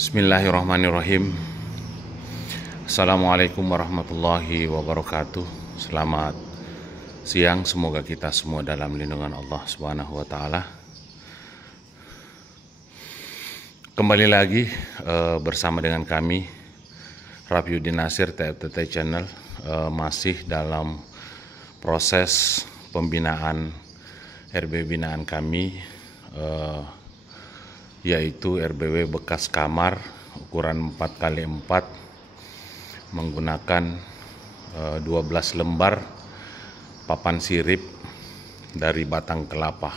Bismillahirrahmanirrahim. Assalamualaikum warahmatullahi wabarakatuh. Selamat siang, semoga kita semua dalam lindungan Allah Subhanahu wa taala. Kembali lagi bersama dengan kami Rafiuddin Nasir TFTT Channel, masih dalam proses pembinaan RBW binaan kami, yaitu RBW bekas kamar ukuran 4x4 menggunakan 12 lembar papan sirip dari batang kelapa.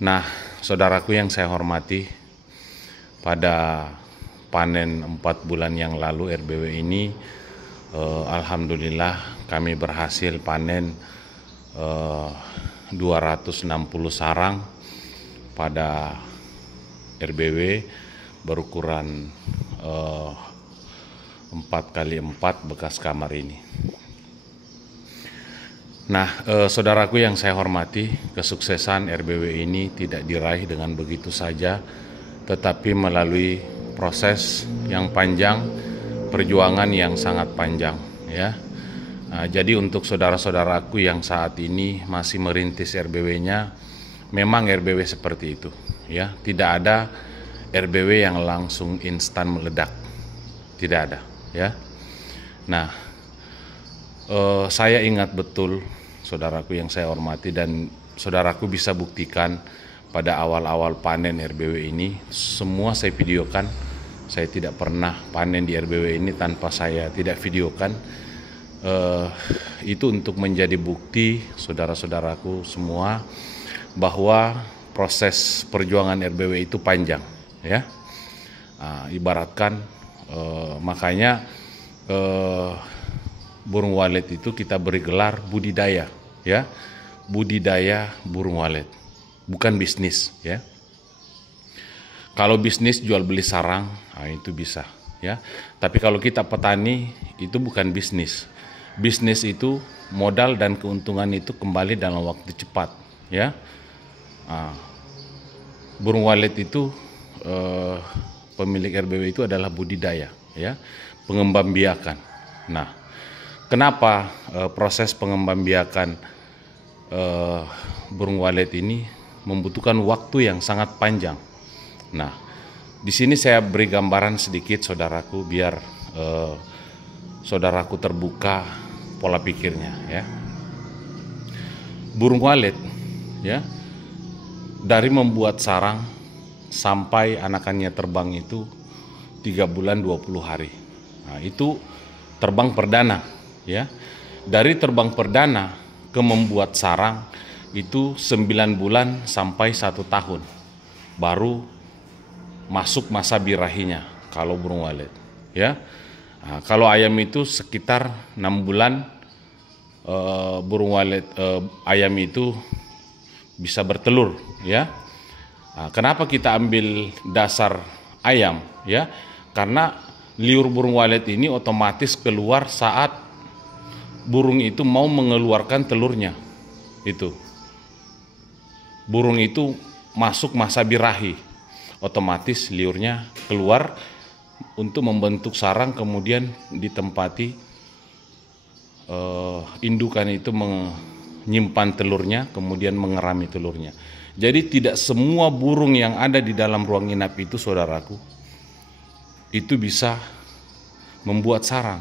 Nah, saudaraku yang saya hormati, pada panen 4 bulan yang lalu RBW ini alhamdulillah kami berhasil panen 260 sarang pada RBW berukuran 4x4 bekas kamar ini. Nah, saudaraku yang saya hormati, kesuksesan RBW ini tidak diraih dengan begitu saja, tetapi melalui proses yang panjang, perjuangan yang sangat panjang, ya. Nah, jadi untuk saudara-saudaraku yang saat ini masih merintis RBW-nya, memang RBW seperti itu, ya. Tidak ada RBW yang langsung instan meledak, tidak ada, ya. Nah, saya ingat betul, saudaraku yang saya hormati, dan saudaraku bisa buktikan pada awal-awal panen RBW ini, semua saya videokan. Saya tidak pernah panen di RBW ini tanpa saya tidak videokan. Itu untuk menjadi bukti saudara-saudaraku semua bahwa proses perjuangan RBW itu panjang, ya. Ibaratkan makanya burung walet itu kita beri gelar budidaya, ya. Budidaya burung walet, bukan bisnis, ya. Kalau bisnis jual beli sarang, itu bisa, ya. Tapi kalau kita petani, itu bukan bisnis. Bisnis itu modal dan keuntungan itu kembali dalam waktu cepat, ya. Burung walet itu pemilik RBW itu adalah budidaya, ya, pengembang biakan. Nah, kenapa proses pengembang biakan burung walet ini membutuhkan waktu yang sangat panjang? Nah, di sini saya beri gambaran sedikit, saudaraku, biar saudaraku terbuka pola pikirnya, ya. Burung walet, ya, dari membuat sarang sampai anakannya terbang itu 3 bulan 20 hari. Nah, itu terbang perdana, ya. Dari terbang perdana ke membuat sarang itu 9 bulan sampai 1 tahun baru masuk masa birahinya kalau burung walet, ya. Nah, kalau ayam itu sekitar 6 bulan burung walet ayam itu bisa bertelur, ya. Nah, kenapa kita ambil dasar ayam, ya? Karena liur burung walet ini otomatis keluar saat burung itu mau mengeluarkan telurnya. Itu burung itu masuk masa birahi, otomatis liurnya keluar untuk membentuk sarang, kemudian ditempati indukan itu menyimpan telurnya, kemudian mengerami telurnya. Jadi tidak semua burung yang ada di dalam ruang inap itu, saudaraku, itu bisa membuat sarang.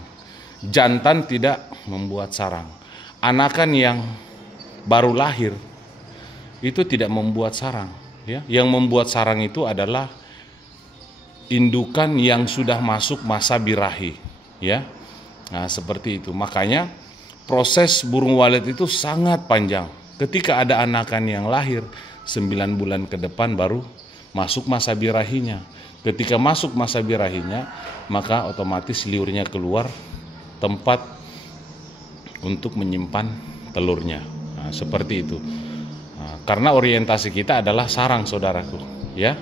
Jantan tidak membuat sarang. Anakan yang baru lahir itu tidak membuat sarang, ya. Yang membuat sarang itu adalah indukan yang sudah masuk masa birahi, ya. Nah, seperti itu. Makanya proses burung walet itu sangat panjang. Ketika ada anakan yang lahir 9 bulan ke depan baru masuk masa birahinya. Ketika masuk masa birahinya, maka otomatis liurnya keluar, tempat untuk menyimpan telurnya. Nah, seperti itu. Nah, karena orientasi kita adalah sarang, saudaraku, ya.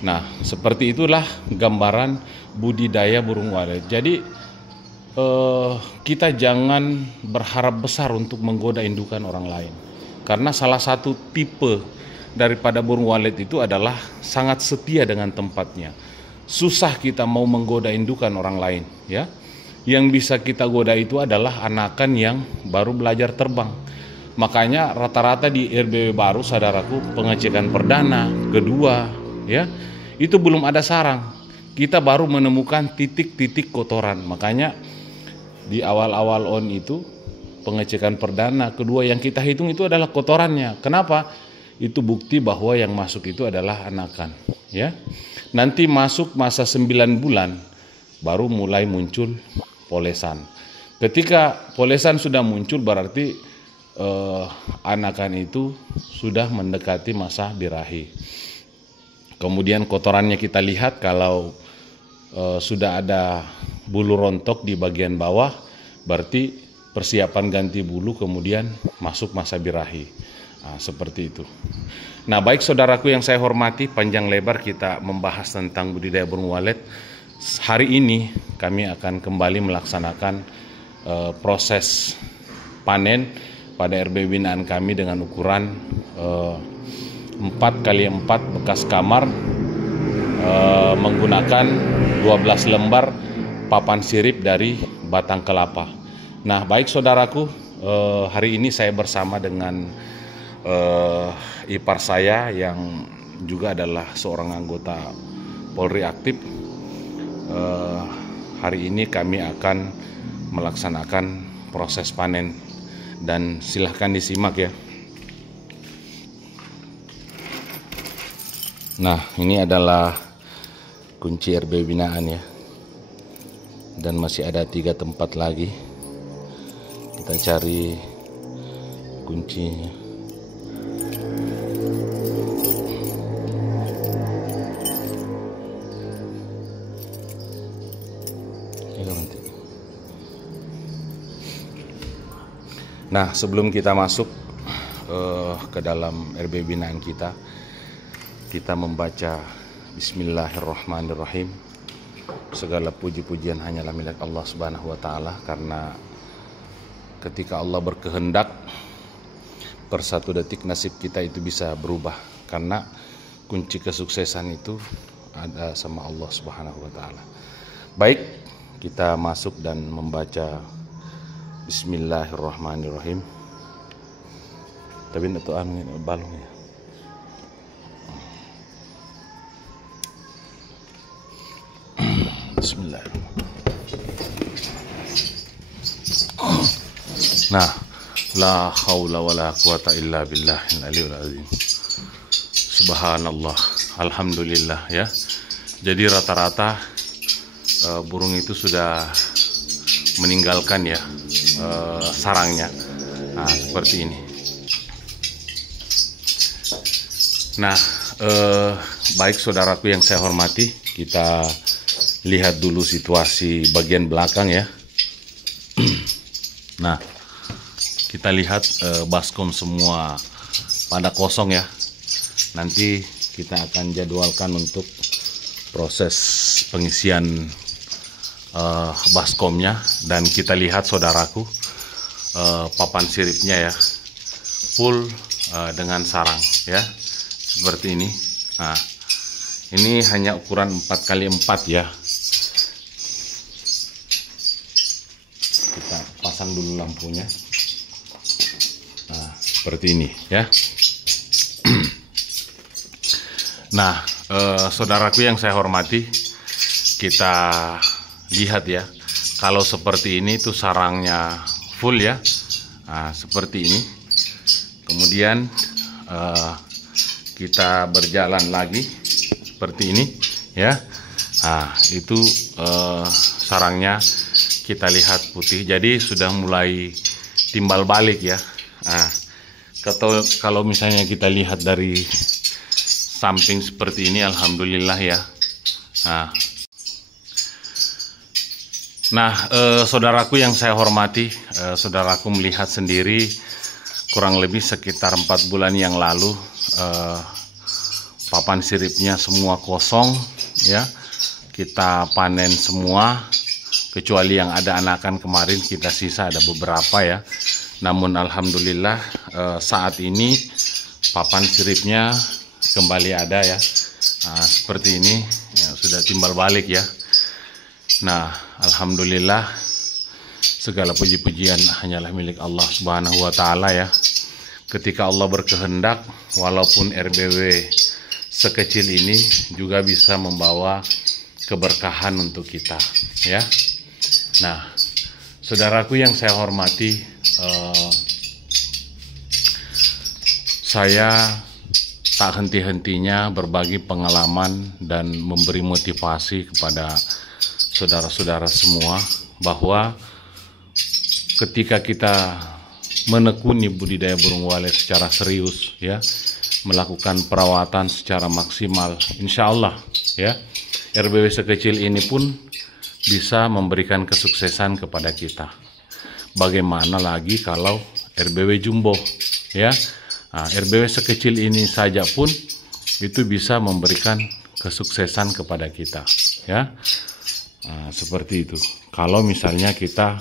Nah, seperti itulah gambaran budidaya burung walet. Jadi kita jangan berharap besar untuk menggoda indukan orang lain. Karena salah satu tipe daripada burung walet itu adalah sangat setia dengan tempatnya. susah kita mau menggoda indukan orang lain, ya. Yang bisa kita goda itu adalah anakan yang baru belajar terbang. Makanya rata-rata di RBW baru, saudaraku, pengecekan perdana, kedua, ya, itu belum ada sarang. Kita baru menemukan titik-titik kotoran. Makanya di awal-awal on itu pengecekan perdana, kedua, yang kita hitung itu adalah kotorannya. Kenapa? Itu bukti bahwa yang masuk itu adalah anakan, ya. Nanti masuk masa 9 bulan baru mulai muncul polesan. Ketika polesan sudah muncul berarti anakan itu sudah mendekati masa birahi. Kemudian kotorannya kita lihat, kalau sudah ada bulu rontok di bagian bawah berarti persiapan ganti bulu, kemudian masuk masa birahi. Nah, seperti itu. Nah, baik saudaraku yang saya hormati, panjang lebar kita membahas tentang budidaya burung walet. Hari ini kami akan kembali melaksanakan proses panen pada RBW binaan kami dengan ukuran 4x4 bekas kamar, menggunakan 12 lembar papan sirip dari batang kelapa. Nah, baik saudaraku, hari ini saya bersama dengan ipar saya yang juga adalah seorang anggota Polri aktif. Hari ini kami akan melaksanakan proses panen dan silahkan disimak ya. Nah, ini adalah kunci RBW binaan ya, dan masih ada 3 tempat lagi. Kita cari kuncinya. Nah, sebelum kita masuk ke dalam RBW binaan kita membaca Bismillahirrahmanirrahim. Segala puji-pujian hanyalah milik Allah Subhanahu wa Ta'ala, karena ketika Allah berkehendak, per 1 detik nasib kita itu bisa berubah, karena kunci kesuksesan itu ada sama Allah Subhanahu wa Ta'ala. Baik, kita masuk dan membaca Bismillahirrahmanirrahim. Tapi itu balung ya. Bismillahirrahmanirrahim. Nah, la haula wala quwata illa billahil aliyil azim. Subhanallah, alhamdulillah ya. Jadi rata-rata burung itu sudah meninggalkan ya sarangnya. Nah, seperti ini. Nah, baik saudaraku yang saya hormati, kita lihat dulu situasi bagian belakang ya. Nah, kita lihat baskom semua pada kosong ya. Nanti kita akan jadwalkan untuk proses pengisian baskomnya, dan kita lihat saudaraku, papan siripnya ya full dengan sarang ya, seperti ini. Nah, ini hanya ukuran 4x4 ya. Kita pasang dulu lampunya. Nah, seperti ini ya. Nah, saudaraku yang saya hormati, kita lihat ya, kalau seperti ini tuh sarangnya full ya. Nah, seperti ini. Kemudian kita berjalan lagi seperti ini ya. Nah, itu sarangnya kita lihat putih, jadi sudah mulai timbal balik ya. Nah, kalau misalnya kita lihat dari samping seperti ini, alhamdulillah ya. Nah, saudaraku yang saya hormati, saudaraku melihat sendiri kurang lebih sekitar 4 bulan yang lalu papan siripnya semua kosong ya. Kita panen semua, kecuali yang ada anakan kemarin kita sisa ada beberapa ya. Namun alhamdulillah saat ini papan siripnya kembali ada ya. Nah, seperti ini ya. sudah timbal balik ya. Nah, alhamdulillah segala puji-pujian hanyalah milik Allah Subhanahu wa taala ya. Ketika Allah berkehendak, walaupun RBW sekecil ini juga bisa membawa keberkahan untuk kita ya. Nah, saudaraku yang saya hormati, saya tak henti-hentinya berbagi pengalaman dan memberi motivasi kepada saudara-saudara semua bahwa ketika kita menekuni budidaya burung walet secara serius ya, melakukan perawatan secara maksimal, insya Allah ya, RBW sekecil ini pun bisa memberikan kesuksesan kepada kita. Bagaimana lagi kalau RBW jumbo ya. Nah, RBW sekecil ini saja pun itu bisa memberikan kesuksesan kepada kita ya. Nah, seperti itu. Kalau misalnya kita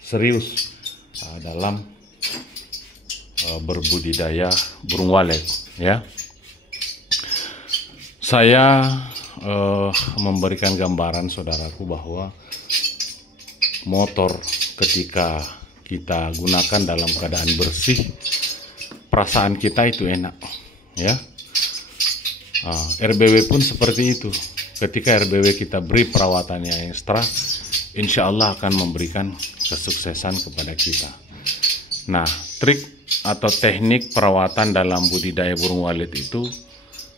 serius dalam berbudidaya burung walet ya. Saya memberikan gambaran saudaraku bahwa motor ketika kita gunakan dalam keadaan bersih, perasaan kita itu enak ya. RBW pun seperti itu. Ketika RBW kita beri perawatan yang ekstra, insya Allah akan memberikan kesuksesan kepada kita. Nah, trik atau teknik perawatan dalam budidaya burung walet itu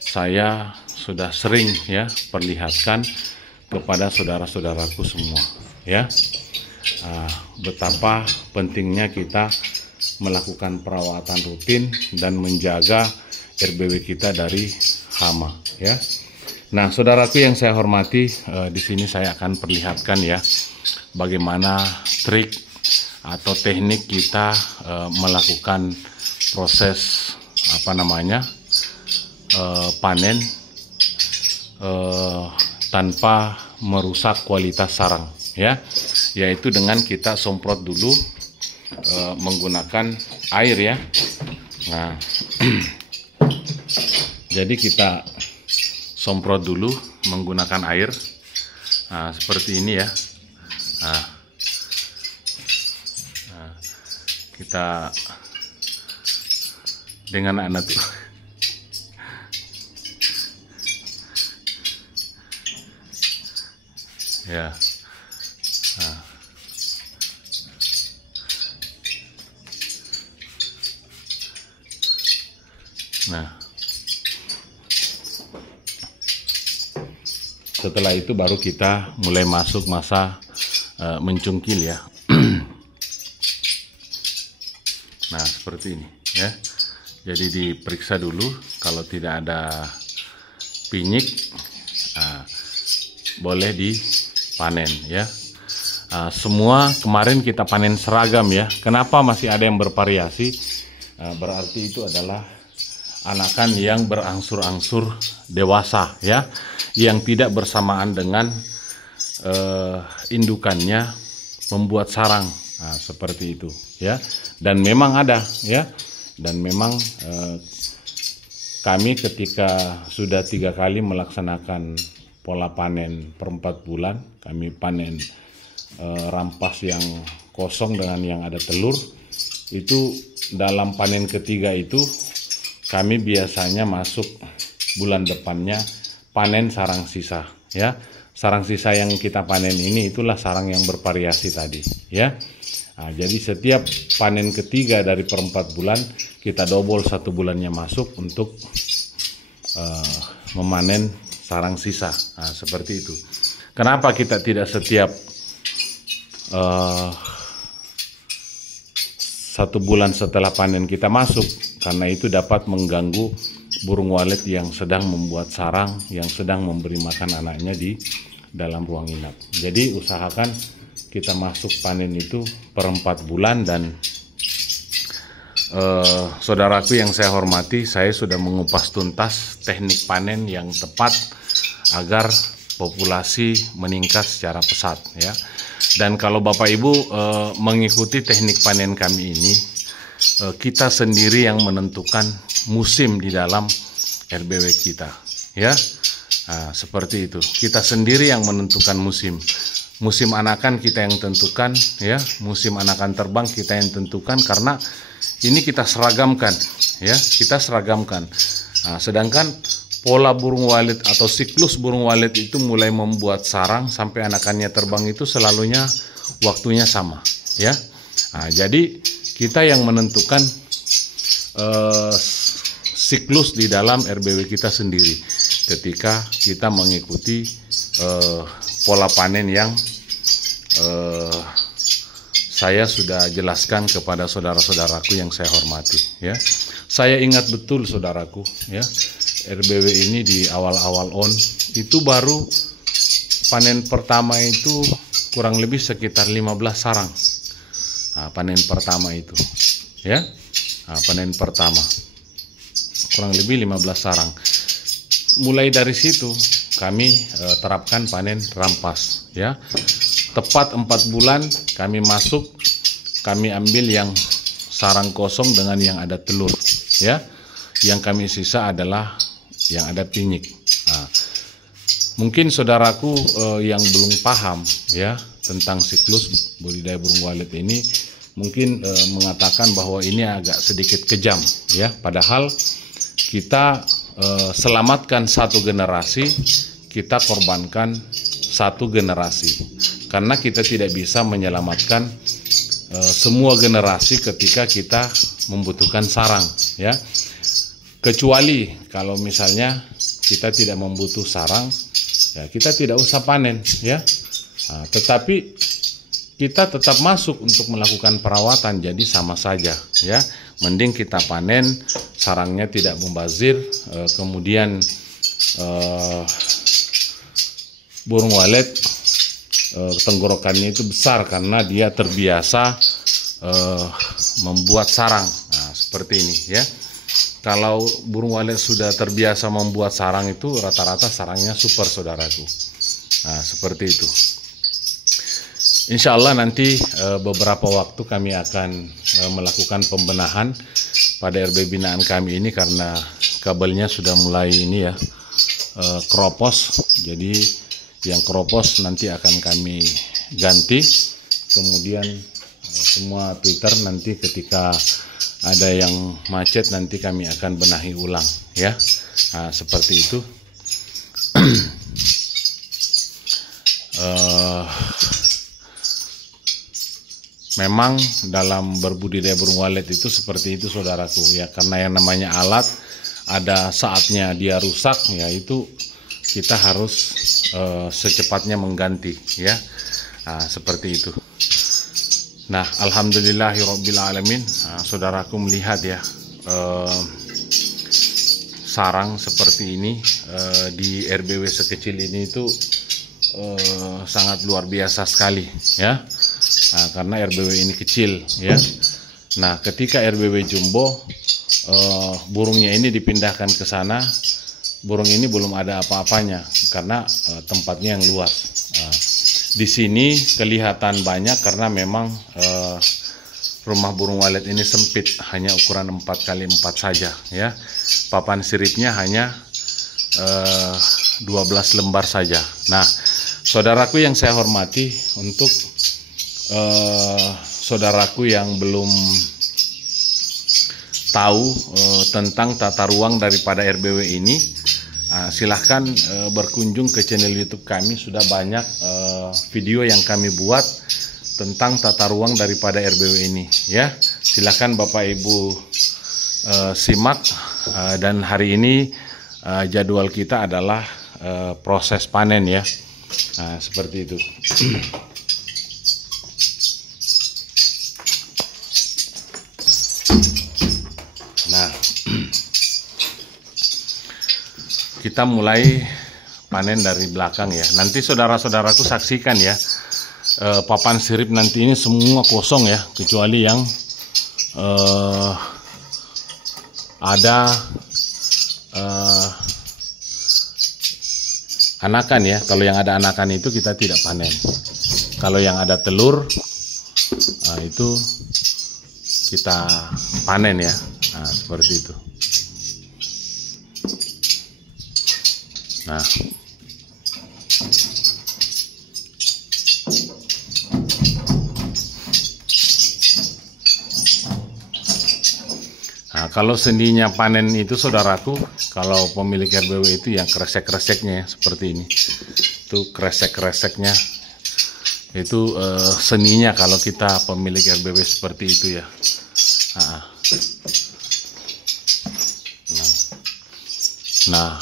saya sudah sering ya perlihatkan kepada saudara-saudaraku semua ya. Betapa pentingnya kita melakukan perawatan rutin dan menjaga RBW kita dari hama ya. Nah, saudaraku yang saya hormati, di sini saya akan perlihatkan ya bagaimana trik atau teknik kita melakukan proses panen tanpa merusak kualitas sarang ya, yaitu dengan kita semprot dulu menggunakan air ya. Nah, jadi kita semprot dulu menggunakan air, seperti ini ya. Kita dengan anak tuh ya. Nah, setelah itu baru kita mulai masuk masa mencungkil ya. Nah, seperti ini ya. Jadi diperiksa dulu, kalau tidak ada pinyik boleh dipanen ya. Semua kemarin kita panen seragam ya. Kenapa masih ada yang bervariasi? Berarti itu adalah anakan yang berangsur-angsur dewasa ya, yang tidak bersamaan dengan indukannya membuat sarang. Nah, seperti itu ya. Dan memang ada ya, dan memang kami ketika sudah 3 kali melaksanakan pola panen per 4 bulan, kami panen rampas yang kosong dengan yang ada telur. Itu dalam panen ketiga itu kami biasanya masuk bulan depannya panen sarang sisa ya. Sarang sisa yang kita panen ini itulah sarang yang bervariasi tadi ya. Nah, jadi setiap panen ketiga dari per 4 bulan kita double 1 bulannya masuk untuk memanen sarang sisa. Nah, seperti itu. Kenapa kita tidak setiap 1 bulan setelah panen kita masuk? Karena itu dapat mengganggu burung walet yang sedang membuat sarang, yang sedang memberi makan anaknya di dalam ruang inap. Jadi usahakan kita masuk panen itu per 4 bulan. Dan saudaraku yang saya hormati, saya sudah mengupas tuntas teknik panen yang tepat agar populasi meningkat secara pesat ya. Dan kalau Bapak Ibu mengikuti teknik panen kami ini, kita sendiri yang menentukan musim di dalam RBW kita ya. Nah, seperti itu. Kita sendiri yang menentukan musim. Musim anakan kita yang tentukan, ya. Musim anakan terbang kita yang tentukan, karena ini kita seragamkan, ya. Kita seragamkan. Nah, sedangkan pola burung walet atau siklus burung walet itu mulai membuat sarang sampai anakannya terbang itu selalunya waktunya sama, ya. Nah, jadi kita yang menentukan siklus di dalam RBW kita sendiri ketika kita mengikuti pola panen yang saya sudah jelaskan kepada saudara-saudaraku yang saya hormati, ya. Saya ingat betul, saudaraku, ya, RBW ini di awal-awal itu baru panen pertama itu kurang lebih sekitar 15 sarang. Nah, panen pertama itu, ya. Nah, panen pertama kurang lebih 15 sarang. Mulai dari situ kami terapkan panen rampas, ya. Tepat 4 bulan kami masuk, kami ambil yang sarang kosong dengan yang ada telur, ya. Yang kami sisa adalah yang ada pinyik. Nah, mungkin saudaraku yang belum paham, ya, tentang siklus budidaya burung walet ini mungkin mengatakan bahwa ini agak sedikit kejam, ya. Padahal kita selamatkan satu generasi, kita korbankan satu generasi, karena kita tidak bisa menyelamatkan semua generasi ketika kita membutuhkan sarang, ya. Kecuali kalau misalnya kita tidak membutuh sarang, ya kita tidak usah panen, ya. Nah, tetapi kita tetap masuk untuk melakukan perawatan, jadi sama saja, ya. Mending kita panen, sarangnya tidak membazir, kemudian burung walet tenggorokannya itu besar karena dia terbiasa membuat sarang. Nah, seperti ini, ya. Kalau burung walet sudah terbiasa membuat sarang itu rata-rata sarangnya super, saudaraku. Nah, seperti itu. Insya Allah nanti beberapa waktu kami akan melakukan pembenahan pada RB binaan kami ini, karena kabelnya sudah mulai ini, ya, keropos. Jadi yang keropos nanti akan kami ganti. Kemudian semua Twitter nanti ketika ada yang macet nanti kami akan benahi ulang, ya. Nah, seperti itu. Memang dalam berbudidaya burung walet itu seperti itu, saudaraku, ya, karena yang namanya alat ada saatnya dia rusak, ya, itu kita harus secepatnya mengganti, ya. Nah, seperti itu. Nah, alhamdulillahirabbil alamin, saudaraku melihat, ya, sarang seperti ini di RBW sekecil ini itu sangat luar biasa sekali, ya. Nah, karena RBW ini kecil, ya. Nah, ketika RBW jumbo, burungnya ini dipindahkan ke sana, burung ini belum ada apa-apanya karena tempatnya yang luas. Di sini kelihatan banyak karena memang rumah burung walet ini sempit, hanya ukuran 4x4 saja, ya. Papan siripnya hanya 12 lembar saja. Nah, saudaraku yang saya hormati, untuk saudaraku yang belum tahu tentang tata ruang daripada RBW ini, silahkan berkunjung ke channel YouTube kami. Sudah banyak video yang kami buat tentang tata ruang daripada RBW ini, ya. Silahkan Bapak Ibu simak. Dan hari ini jadwal kita adalah proses panen, ya. Nah, seperti itu. Nah, kita mulai panen dari belakang, ya. Nanti saudara-saudaraku saksikan, ya, papan sirip nanti ini semua kosong, ya, kecuali yang ada anakan, ya. Kalau yang ada anakan itu kita tidak panen. Kalau yang ada telur, itu kita panen, ya. Nah, seperti itu. Nah, kalau sendinya panen itu saudaraku, kalau pemilik RBW itu yang kresek-kreseknya seperti ini. Itu kresek-kreseknya itu seninya kalau kita pemilik RBW seperti itu ya. Nah,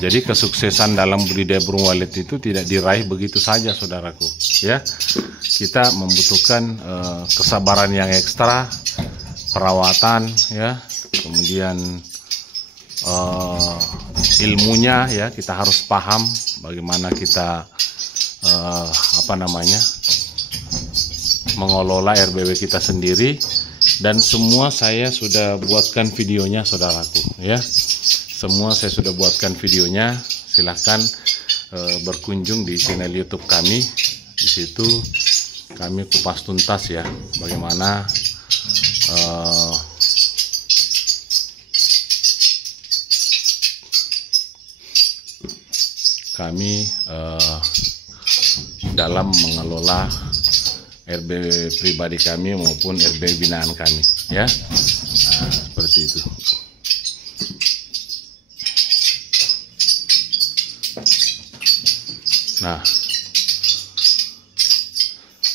jadi kesuksesan dalam budidaya burung walet itu tidak diraih begitu saja saudaraku ya. Kita membutuhkan kesabaran yang ekstra, perawatan ya, kemudian ilmunya ya, kita harus paham bagaimana kita mengelola RBW kita sendiri, dan semua saya sudah buatkan videonya saudaraku ya. Semua saya sudah buatkan videonya, silahkan berkunjung di channel YouTube kami. Di situ kami kupas tuntas ya bagaimana kami dalam mengelola RBW pribadi kami maupun RBW binaan kami ya. Nah, seperti itu. Nah,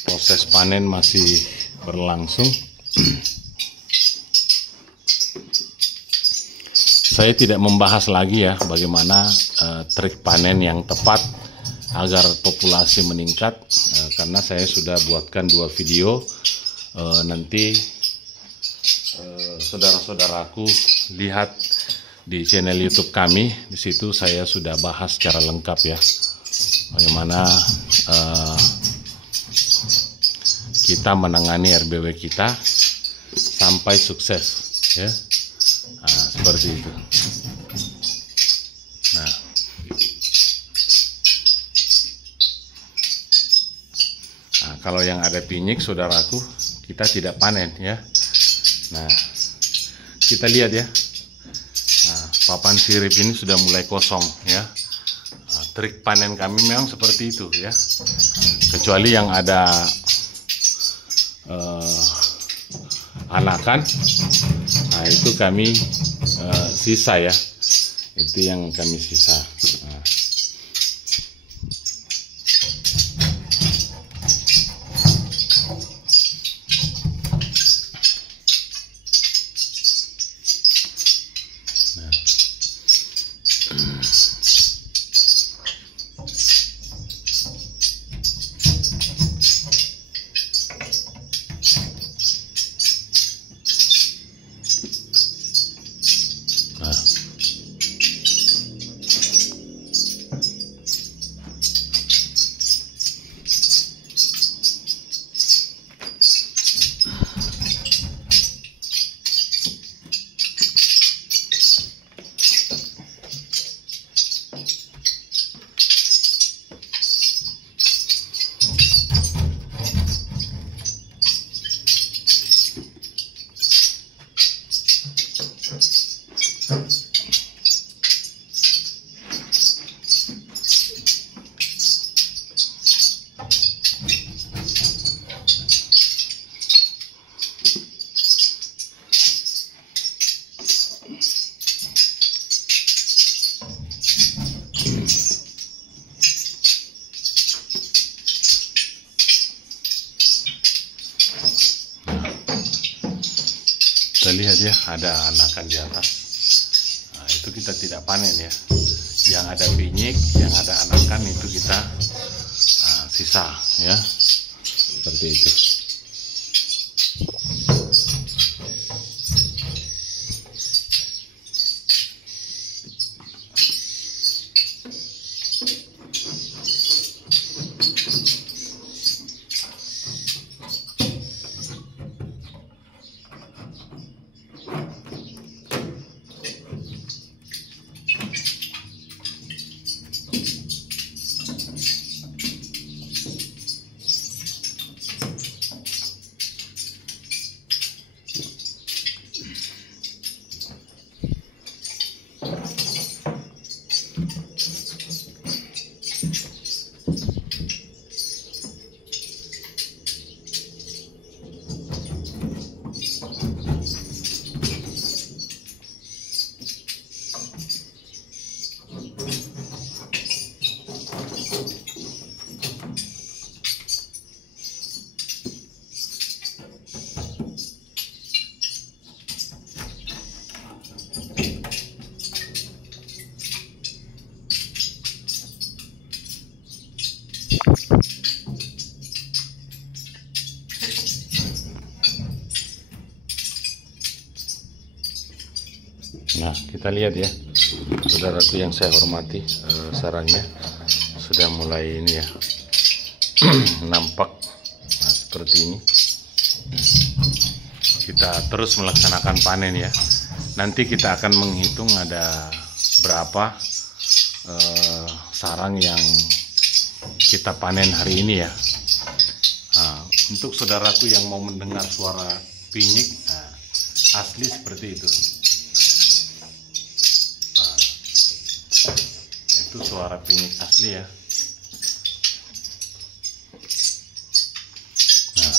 proses panen masih berlangsung. Saya tidak membahas lagi ya bagaimana trik panen yang tepat agar populasi meningkat, karena saya sudah buatkan 2 video. Nanti saudara-saudaraku lihat di channel YouTube kami. Di situ saya sudah bahas secara lengkap ya bagaimana kita menangani RBW kita sampai sukses ya. Nah, seperti itu. Nah, kalau yang ada pinyik saudaraku, kita tidak panen ya. Nah, kita lihat ya. Nah, papan sirip ini sudah mulai kosong ya. Nah, trik panen kami memang seperti itu ya. Kecuali yang ada anakan, nah itu kami sisa ya. Itu yang kami sisa. Nah. Kita lihat ya, ada anakan di atas. Nah, itu kita tidak panen ya. Yang ada pinyik, yang ada anakan itu kita sisa ya. Seperti itu. Nah, kita lihat ya, saudaraku yang saya hormati, sarangnya sudah mulai ini ya, nampak. Nah, seperti ini. Kita terus melaksanakan panen ya. Nanti kita akan menghitung ada berapa sarang yang kita panen hari ini ya. Nah, untuk saudaraku yang mau mendengar suara pinyik, nah, asli seperti itu. Nah, itu suara pinyik asli ya. Nah,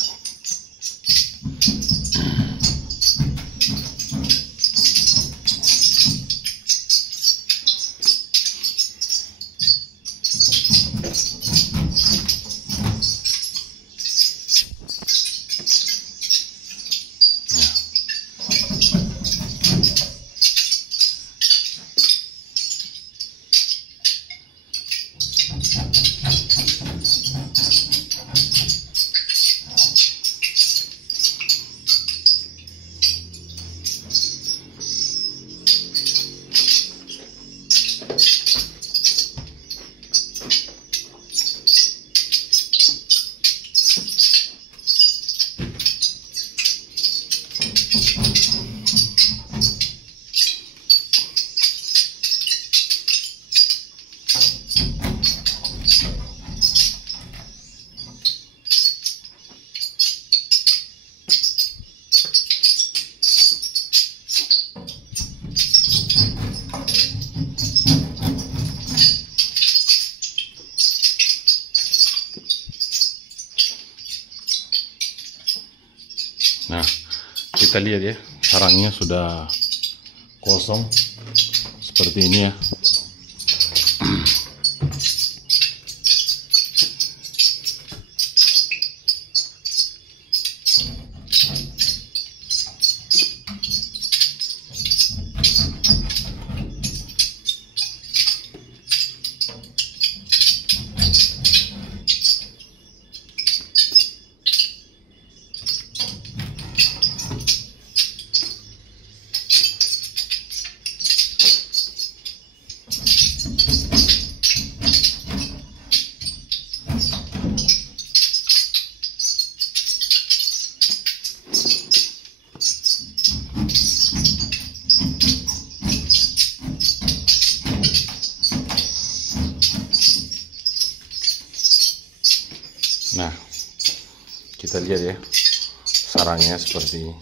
Nah, kita lihat ya, sarangnya sudah kosong seperti ini ya. Nah, kita lihat ya, sarangnya seperti ini.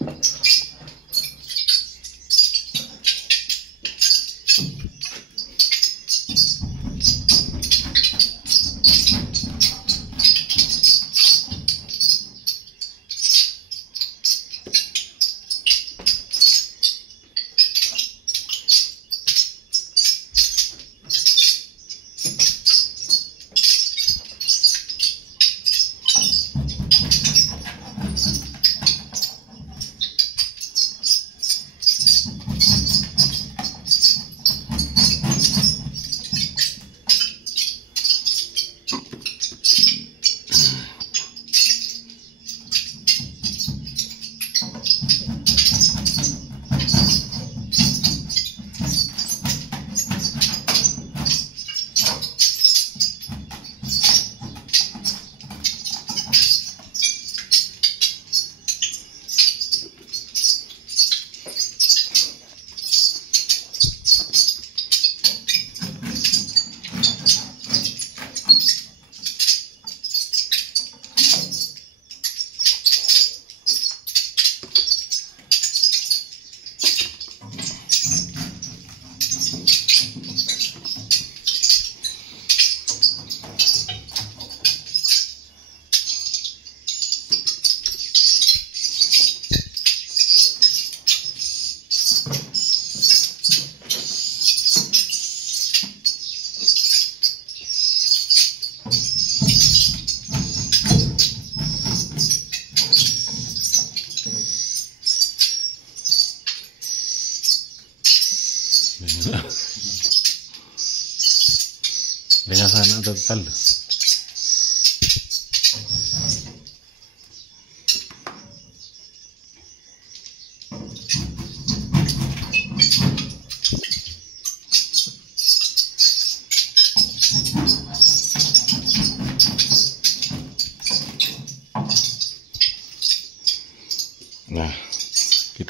Dengan sana total.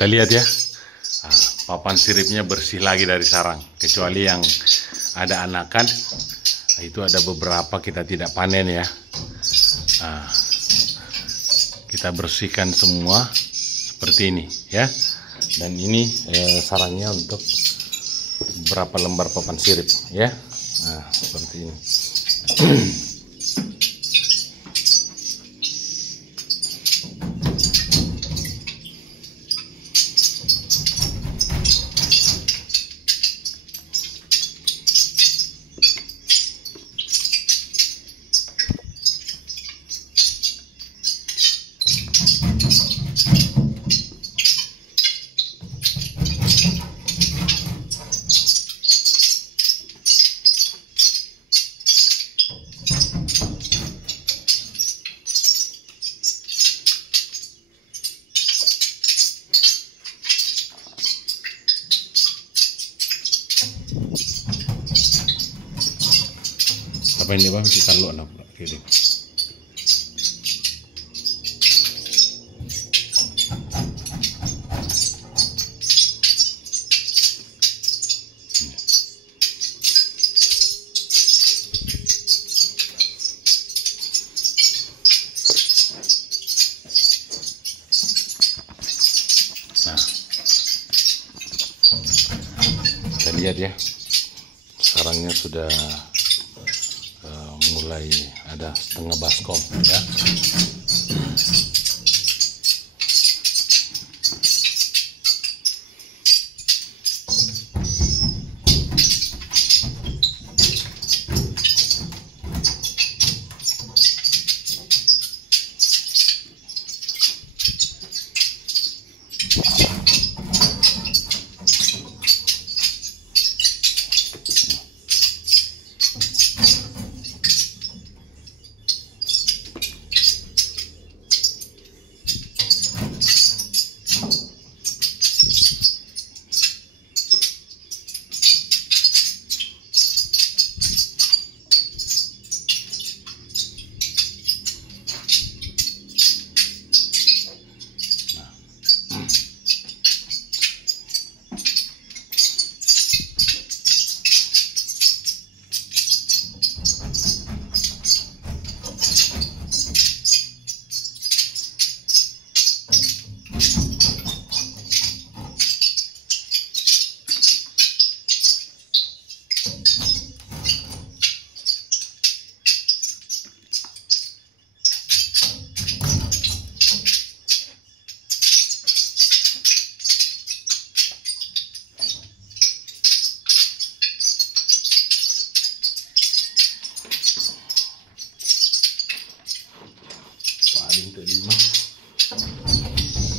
kita lihat ya. Papan siripnya bersih lagi dari sarang, kecuali yang ada anakan. Itu ada beberapa kita tidak panen ya. Kita bersihkan semua seperti ini ya. Dan ini sarangnya untuk berapa lembar papan sirip ya. Seperti ini. Apa ini bang, kita lo nak kiri. Kita lihat ya, sarangnya sudah mulai ada setengah baskom ya.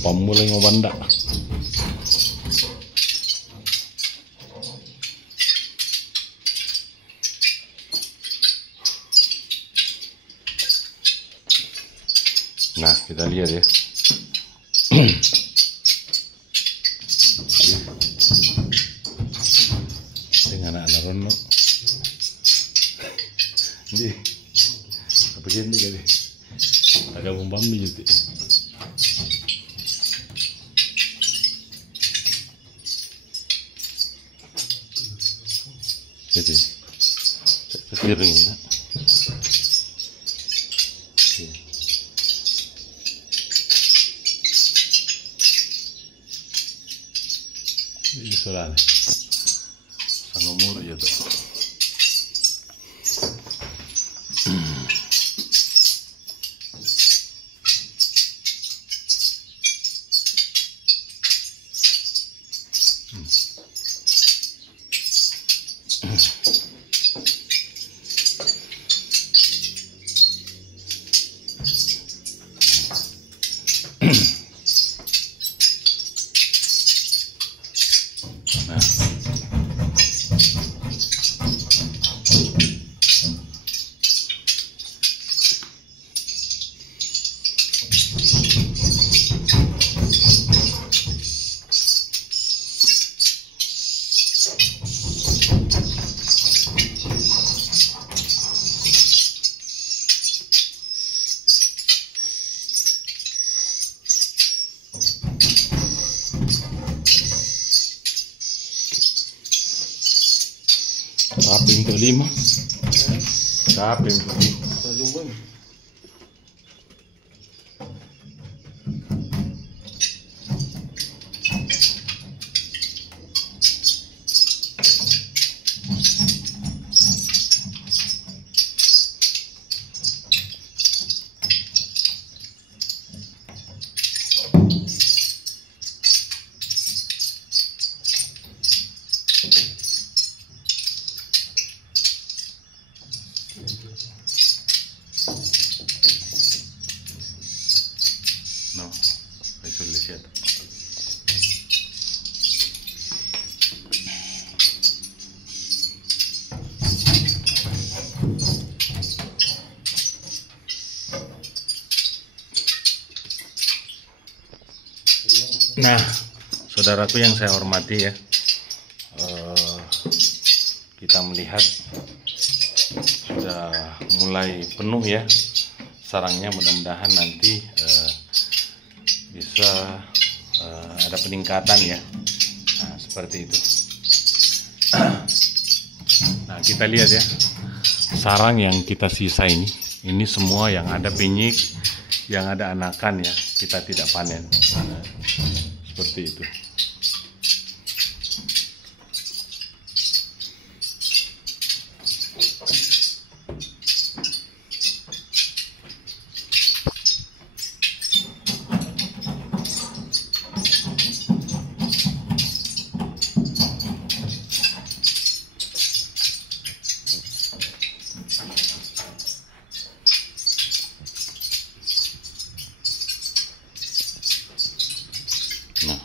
Pamulai ngobanda. Nah, kita lihat ya. Dengan anak Rono. Ini apa gini kali? Agak membami gitu. Jadi, piring ya. Ini soalnya sangat murah ya tuh. Apa yang kelima? Siapa yang kelima? No, eso le decía. Nah, saudaraku yang saya hormati ya, kita melihat sudah mulai penuh ya sarangnya. Mudah-mudahan nanti bisa ada peningkatan ya. Nah, seperti itu. Nah, kita lihat ya, sarang yang kita sisa ini semua yang ada penyik, yang ada anakan ya, kita tidak panen. Nah, seperti itu. Nah,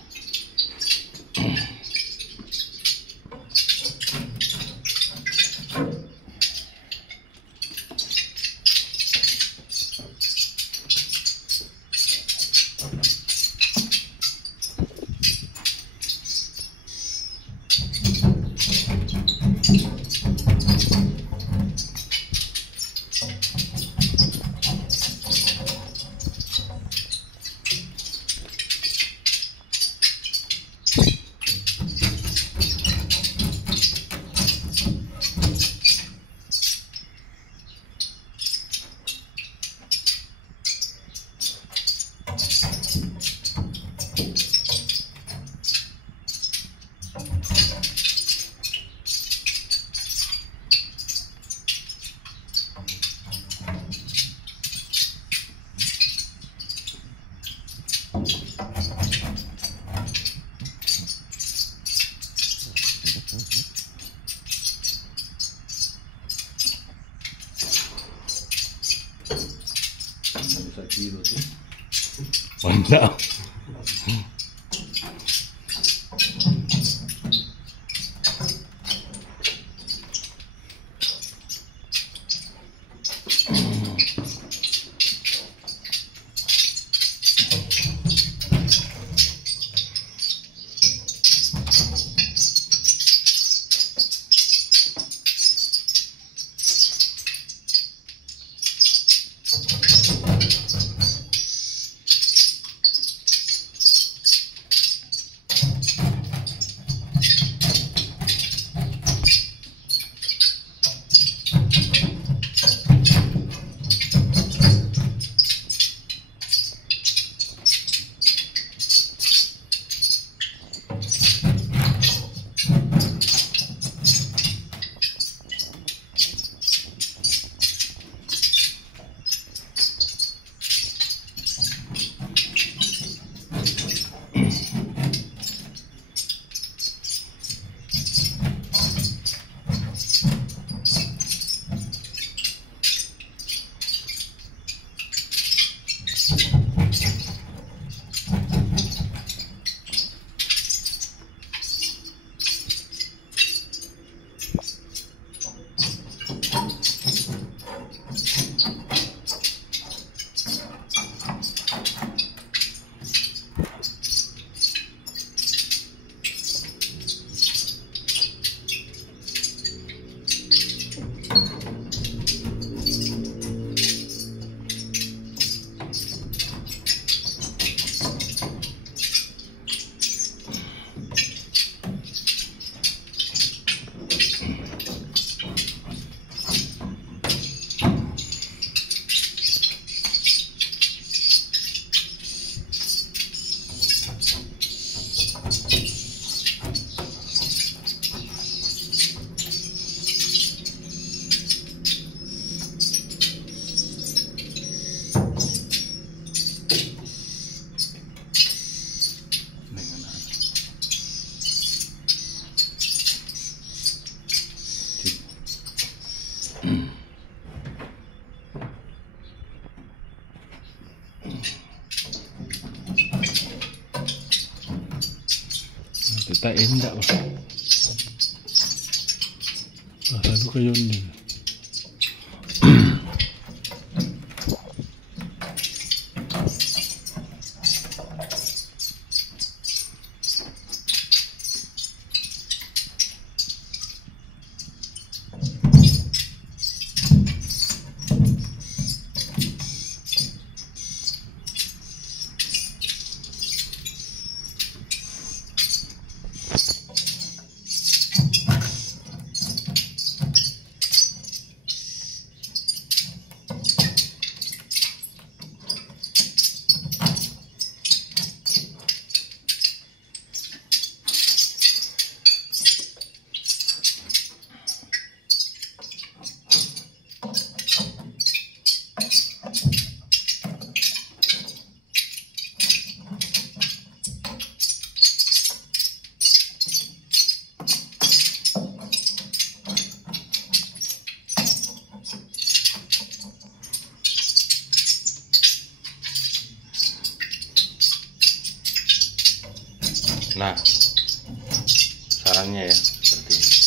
mantap. Kita endak lah. Lalu kayak ini. Nah, sarangnya ya seperti ini.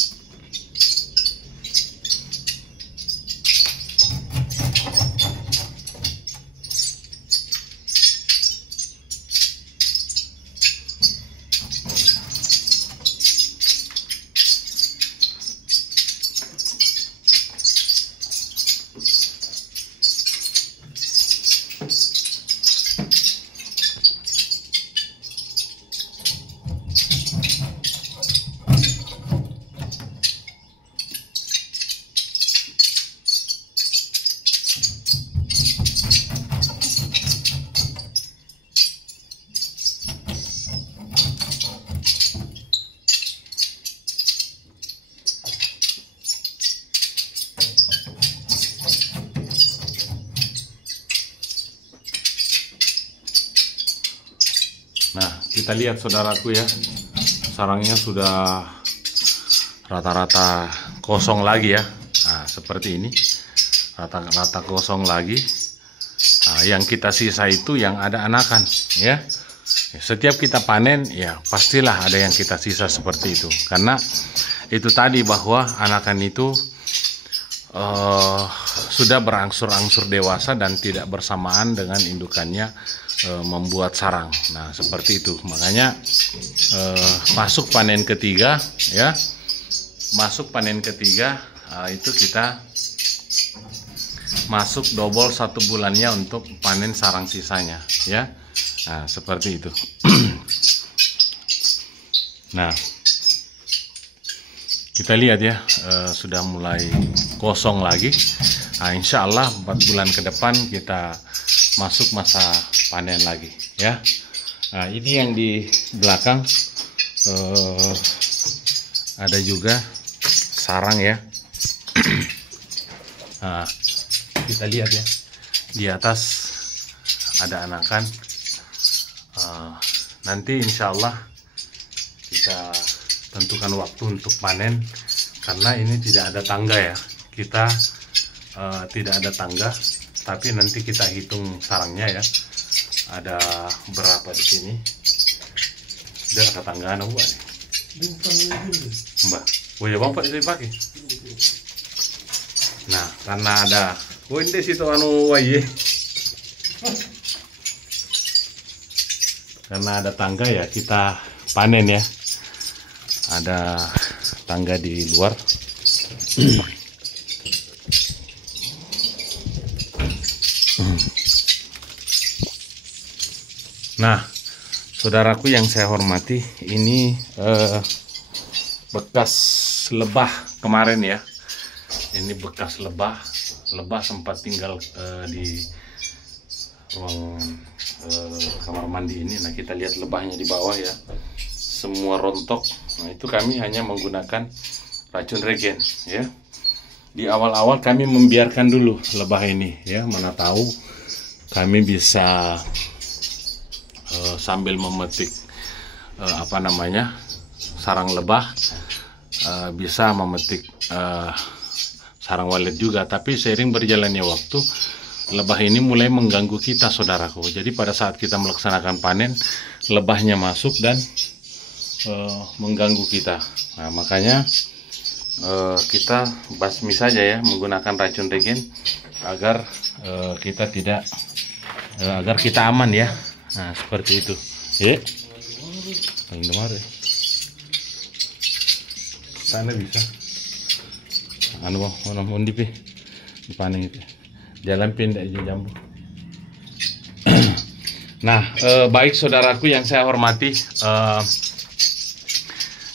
Nah, kita lihat saudaraku ya, sarangnya sudah rata-rata kosong lagi ya. Nah, seperti ini, rata-rata kosong lagi. Nah, yang kita sisa itu yang ada anakan ya. Setiap kita panen ya pastilah ada yang kita sisa seperti itu, karena itu tadi bahwa anakan itu sudah berangsur-angsur dewasa dan tidak bersamaan dengan indukannya membuat sarang. Nah, seperti itu. Makanya masuk panen ketiga ya. Masuk panen ketiga itu kita masuk double 1 bulannya untuk panen sarang sisanya ya. Nah, seperti itu. Nah, kita lihat ya, sudah mulai kosong lagi. Nah, insya Allah 4 bulan ke depan kita masuk masa panen lagi ya. Nah, ini yang di belakang ada juga sarang ya. Nah, kita lihat ya, di atas ada anakan. Nanti insya Allah kita tentukan waktu untuk panen, karena ini tidak ada tangga ya. Kita tidak ada tangga, tapi nanti kita hitung sarangnya ya. Ada berapa di sini? Dia ada tanggaan apa nih? Mbak, oh ya bapak itu dipakai. Nah, karena ada, oh ini situ anu waye. Karena ada tangga ya kita panen ya. Ada tangga di luar. Nah, saudaraku yang saya hormati, ini bekas lebah kemarin ya. Ini bekas lebah sempat tinggal di ruang kamar mandi ini. Nah, kita lihat lebahnya di bawah ya, semua rontok. Nah, itu kami hanya menggunakan racun regen ya. Di awal-awal kami membiarkan dulu lebah ini ya, mana tahu kami bisa sambil memetik sarang lebah, bisa memetik sarang walet juga. Tapi seiring berjalannya waktu, lebah ini mulai mengganggu kita saudaraku. Jadi pada saat kita melaksanakan panen, lebahnya masuk dan mengganggu kita. Nah, makanya kita basmi saja ya, menggunakan racun regen agar kita tidak agar kita aman ya. Nah, seperti itu. Ya. Paling demar ya. Sana bisa. Anu mau dipi dipanen itu. Jalan pindah aja jambu. Nah, baik saudaraku yang saya hormati,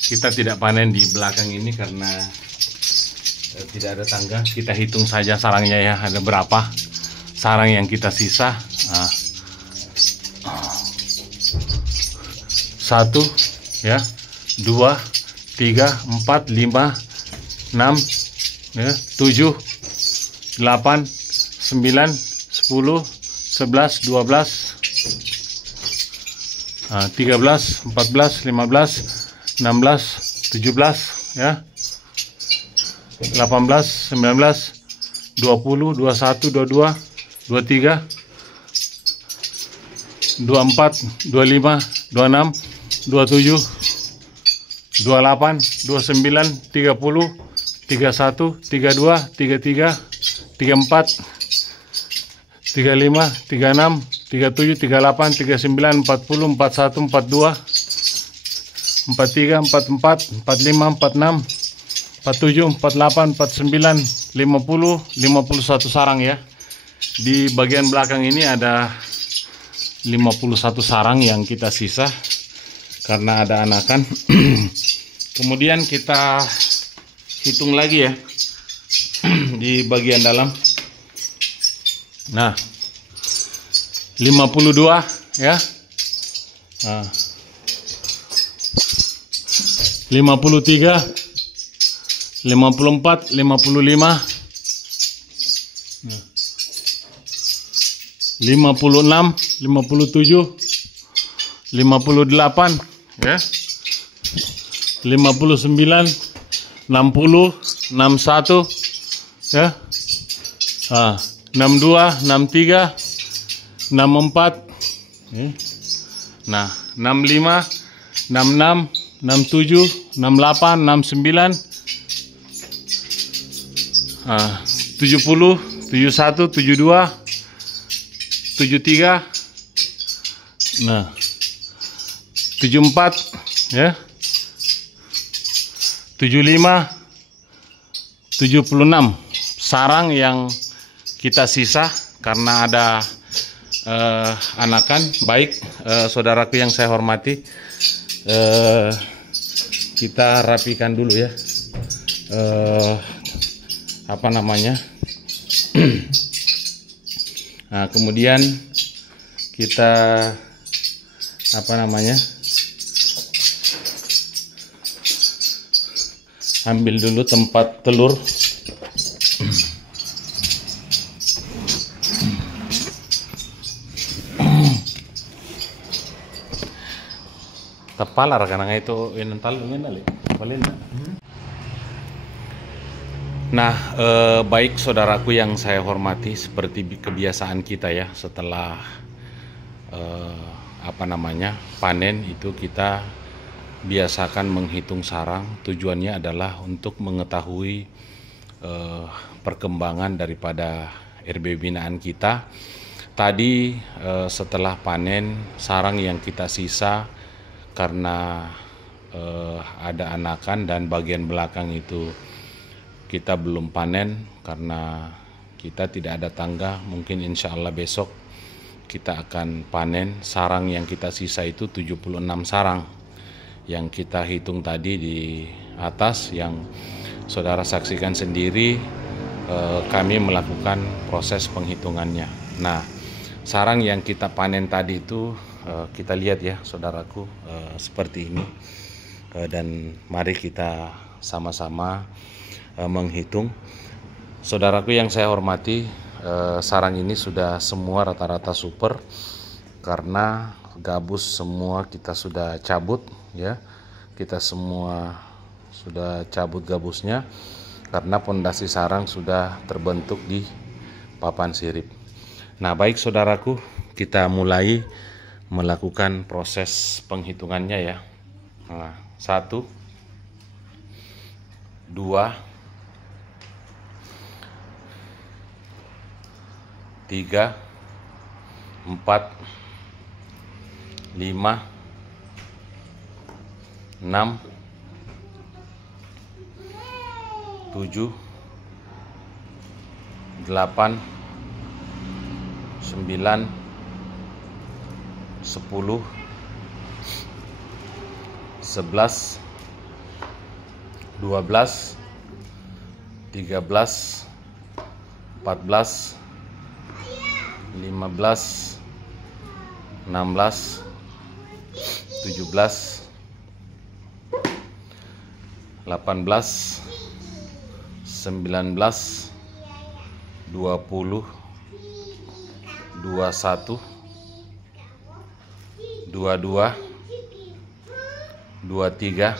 kita tidak panen di belakang ini karena tidak ada tangga. Kita hitung saja sarangnya ya, ada berapa sarang yang kita sisa. Nah, 1 ya, 2, 3, 4, 5, 6 ya, 7, 8, 9, 10, 11, 12, 13, 14, 15, 16, 17 ya, 18, 19, 20, 21, 22, 23, 24, 25, 26, 27, 28, 29, 30, 31, 32, 33, 34, 35, 36, 37, 38, 39, 40, 41, 42, 43, 44, 45, 46, 47, 48, 49, 50, 51 sarang ya. Di bagian belakang ini ada 51 sarang yang kita sisa karena ada anakan. Kemudian kita hitung lagi ya di bagian dalam. Nah, 52 ya. Nah, 53, 54, 55, 56, 57, 58 ya, 59, 60, 61 ya, 62, 63, 64 ya. Nah, 65, 66, 67, 68, 69, 70, 71, 72, 73, nah 74 ya, 75, 76 sarang yang kita sisa karena ada anakan. Baik saudaraku yang saya hormati, kita rapikan dulu ya apa namanya. Nah, kemudian kita apa namanya, ambil dulu tempat telur. Tepalar karena itu inental ali paling. Nah, baik saudaraku yang saya hormati, seperti kebiasaan kita ya, setelah apa namanya panen itu kita biasakan menghitung sarang. Tujuannya adalah untuk mengetahui perkembangan daripada RB binaan kita. Tadi setelah panen, sarang yang kita sisa karena ada anakan dan bagian belakang itu kita belum panen karena kita tidak ada tangga. Mungkin insya Allah besok kita akan panen. Sarang yang kita sisa itu 76 sarang yang kita hitung tadi di atas, yang saudara saksikan sendiri. Kami melakukan proses penghitungannya. Nah, sarang yang kita panen tadi itu kita lihat ya saudaraku, seperti ini. Dan mari kita sama-sama menghitung. Saudaraku yang saya hormati, sarang ini sudah semua rata-rata super karena gabus semua kita sudah cabut ya. Kita semua sudah cabut gabusnya karena pondasi sarang sudah terbentuk di papan sirip. Nah, baik saudaraku, kita mulai melakukan proses penghitungannya ya. Nah, 1, 2, 3, 4, 5, 6, 7, 8, 9, 10, 11, 12, 13, 14, 15, 16, 17, 18,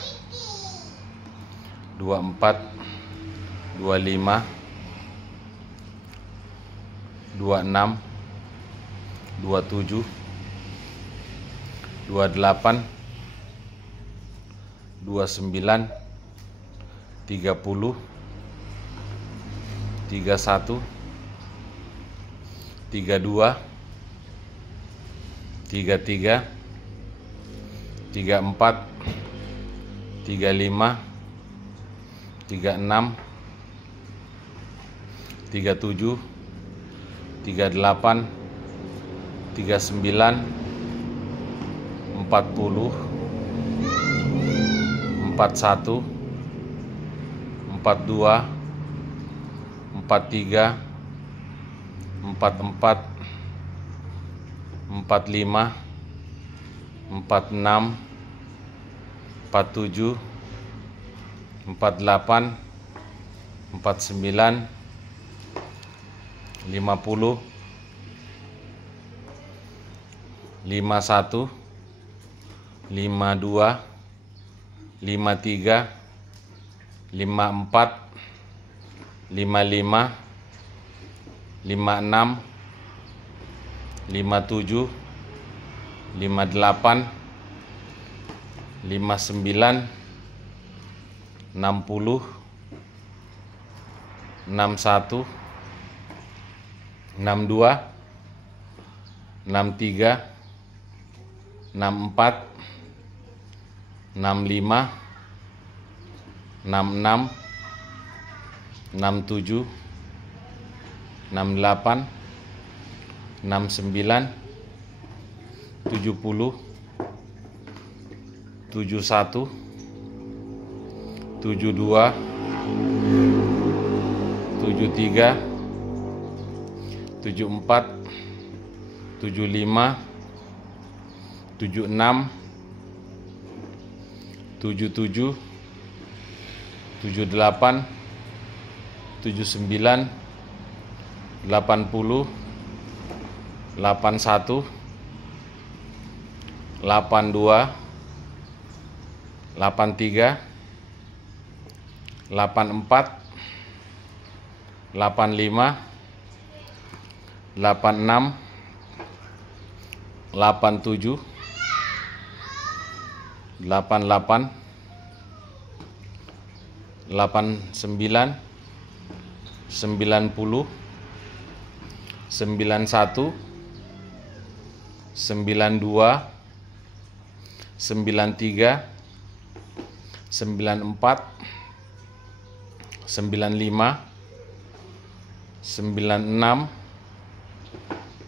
19, 20, 21, 22, 23, 24, 25, 26, 27, 28, 29, 30, 31, 32, 33, 34, 35, 36, 37, 38, 39, 40, 41, 42, 43, 44, 45, 46, 47, 48, 49, 50, 51, 52, 53, 54, 55, 56, 57, 58, 59, 60, 61, 62, 63, 64, 65, 66, 67, 68, 69, 70, 71, 72, 73, 74, 75, 76, 77, 78, 79, 80, 81, 82, 83, 84, 85, 86, 87, 88, 89, 90, 91, 92, 93, 94, 95,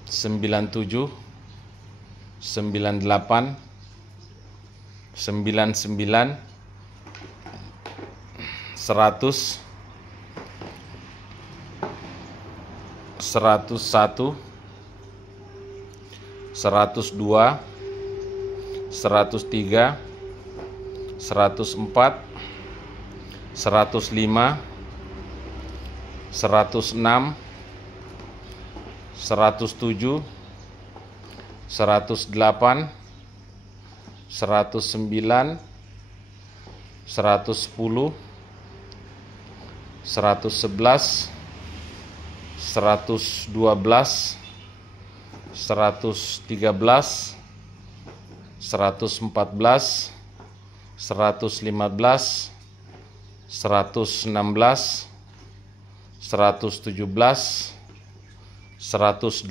96, 97, 98, 99, 100, 101, 102, 103, 104, 105, 106, 107, 108, 109, 110, 111, 112, 113, 114, 115, 116, 117, 118,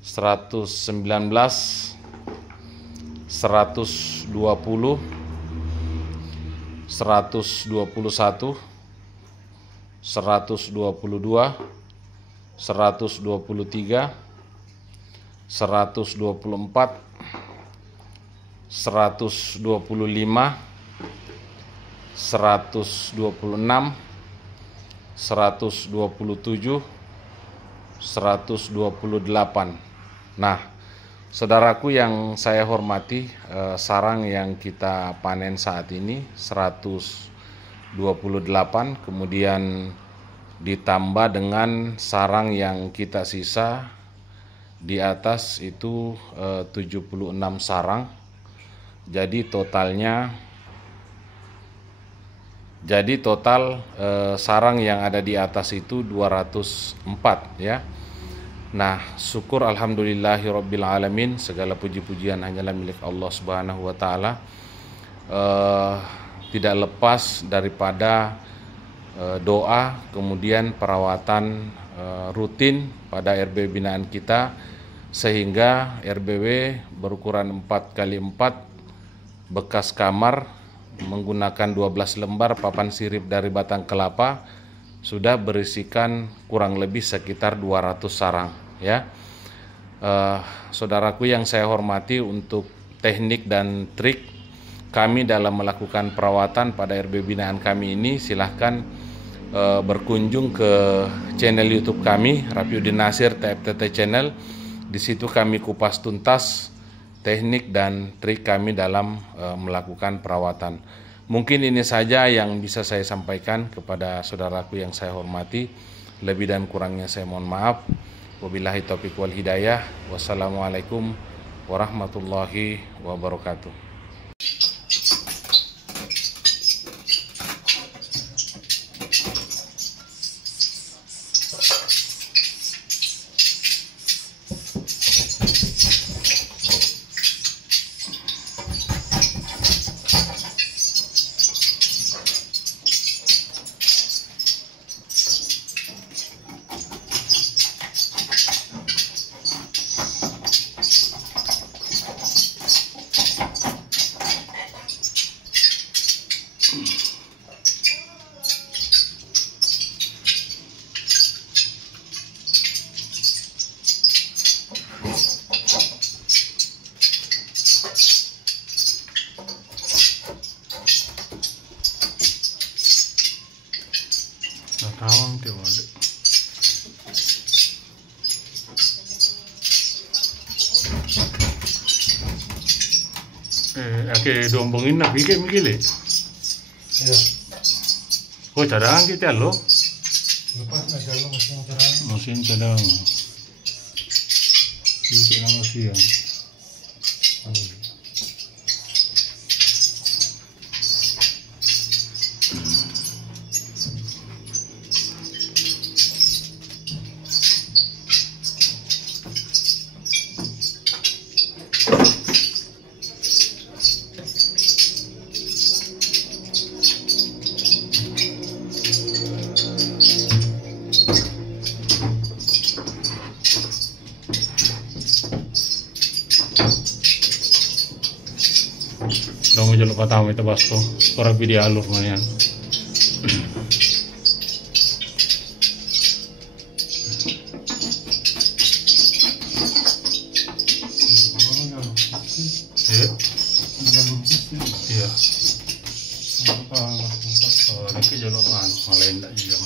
119, 120, 121, 122, 123, 124, 125, 126, 127, 128. Nah, saudaraku yang saya hormati, sarang yang kita panen saat ini 128, kemudian ditambah dengan sarang yang kita sisa di atas itu 76 sarang. Jadi total sarang yang ada di atas itu 204 ya. Nah, syukur alhamdulillahirabbil alamin, segala puji-pujian hanyalah milik Allah Subhanahu wa taala. Tidak lepas daripada doa, kemudian perawatan rutin pada RBW binaan kita, sehingga RBW berukuran 4x4 bekas kamar menggunakan 12 lembar papan sirip dari batang kelapa sudah berisikan kurang lebih sekitar 200 sarang ya. Saudaraku yang saya hormati, untuk teknik dan trik kami dalam melakukan perawatan pada RBW binaan kami ini, silahkan berkunjung ke channel YouTube kami, Rafiuddin Nasir TFTT Channel. Di situ kami kupas tuntas teknik dan trik kami dalam melakukan perawatan. Mungkin ini saja yang bisa saya sampaikan kepada saudaraku yang saya hormati. Lebih dan kurangnya saya mohon maaf. Wabillahi taufiq wal hidayah. Wassalamualaikum warahmatullahi wabarakatuh. Tawang tu ada. Ake dombongin na bigay migili. Ya. Oh, cadangan kita lo. Lepas na kalau mesin terang. Mesin cadangan. Itu nama siang. Dong jalur patah itu basko, orang video alur manian. Iya. Ini ke jalur lain tak jam.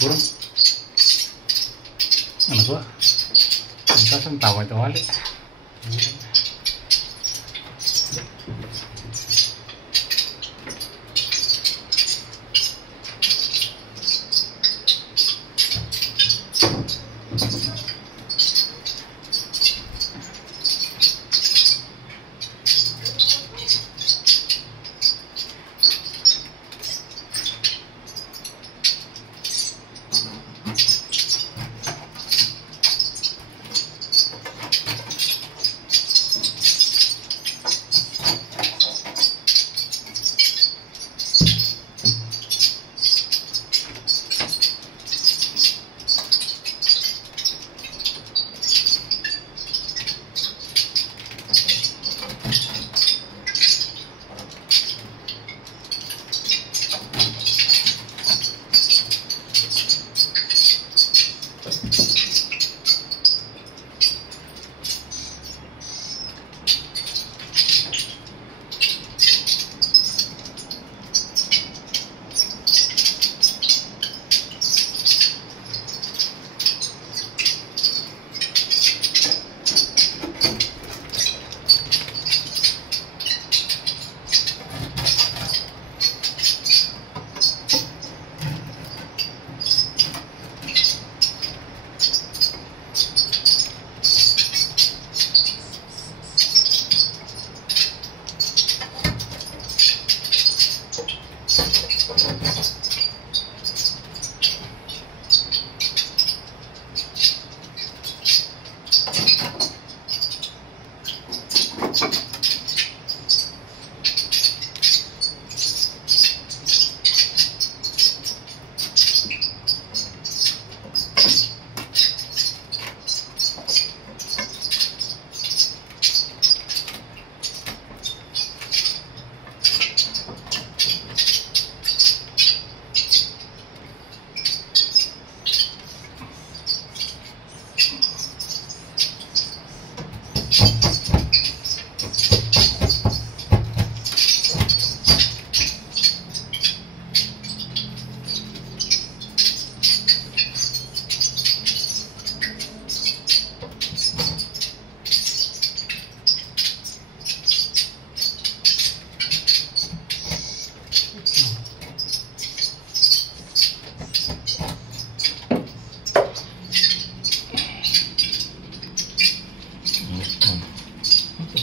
Burung. Ano ba? Ang saan tawa ito wali?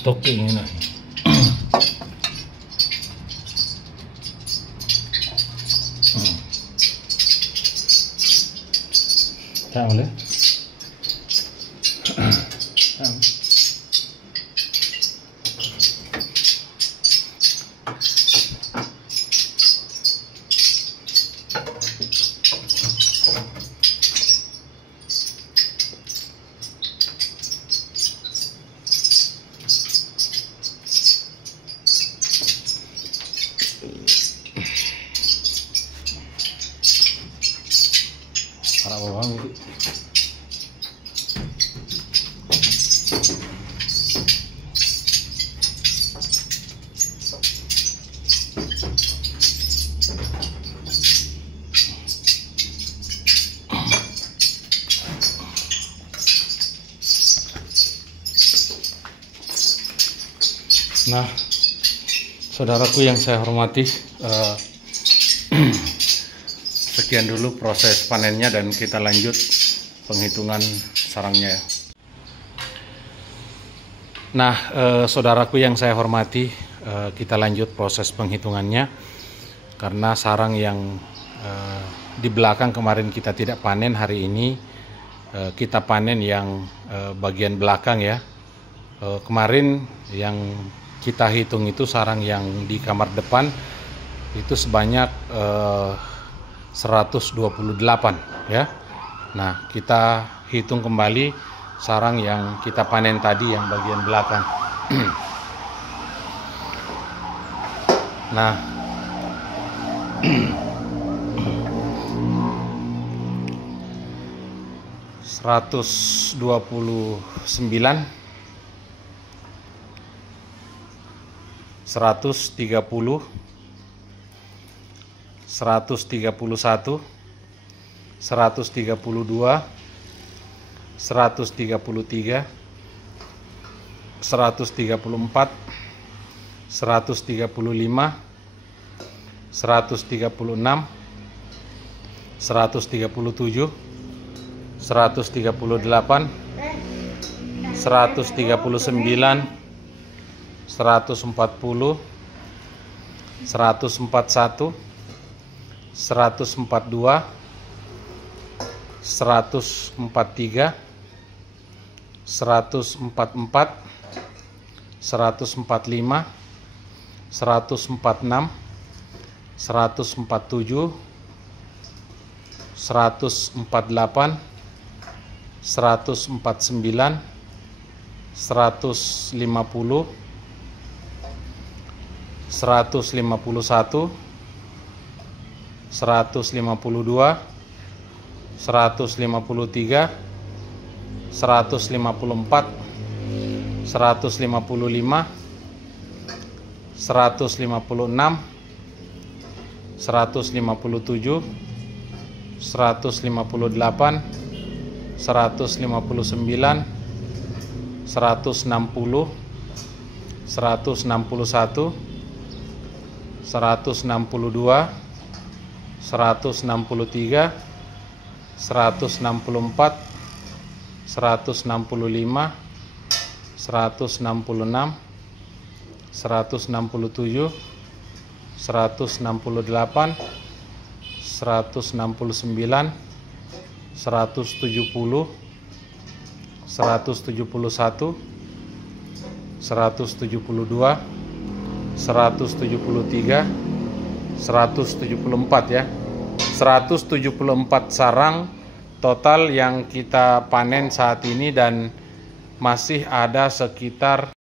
Toke ini nak. Tak boleh. Para bawang itu. Nah, saudaraku yang saya hormati, sekian dulu proses panennya dan kita lanjut penghitungan sarangnya. Nah, saudaraku yang saya hormati, kita lanjut proses penghitungannya karena sarang yang di belakang kemarin kita tidak panen, hari ini kita panen yang bagian belakang ya. Kemarin yang kita hitung itu sarang yang di kamar depan itu sebanyak 128 ya. Nah, kita hitung kembali sarang yang kita panen tadi yang bagian belakang. Nah, $129, 130, 131, 132, 133, 134, 135, 136, 137, 138, 139, 140, 141, 142, 143, 144, 145, 146, 147, 148, 149, 150, 151, 152, 153, 154, 155, 156, 157, 158, 159, 160, 161, 162, 163, 164, 165, 166, 167, 168, 169, 170, 171, 172, 173, 174 ya. 174 sarang total yang kita panen saat ini, dan masih ada sekitar